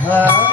Hare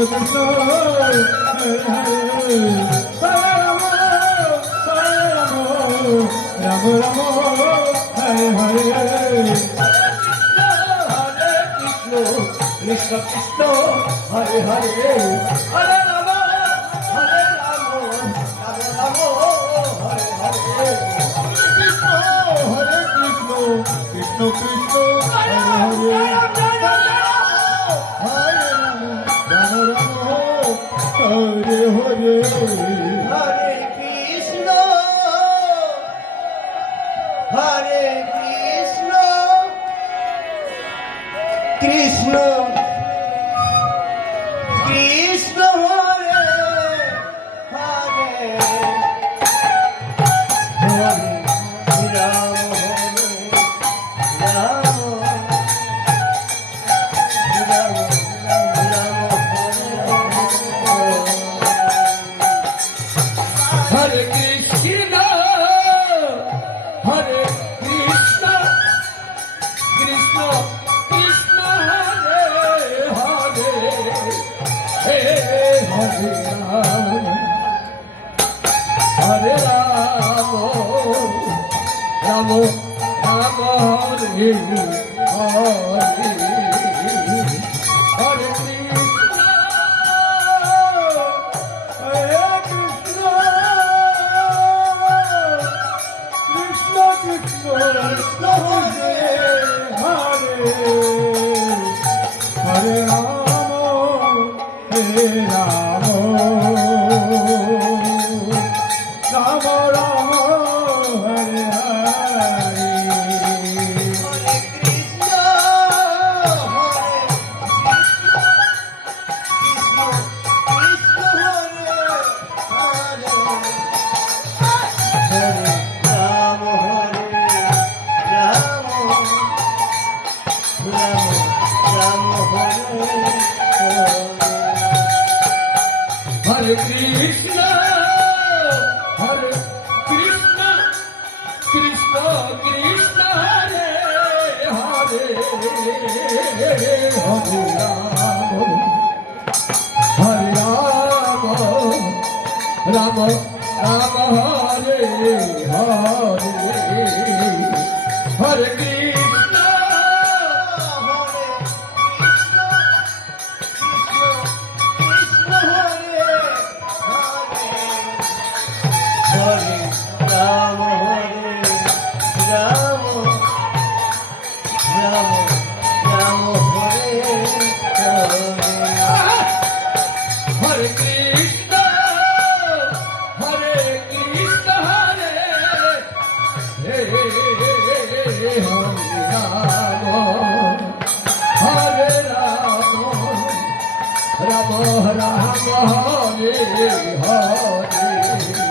Krishna Ram Ram Hare Hare Hare Krishna Krishna Krishna Hare Hare Hare Ram Ram Hare Hare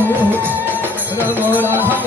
回来了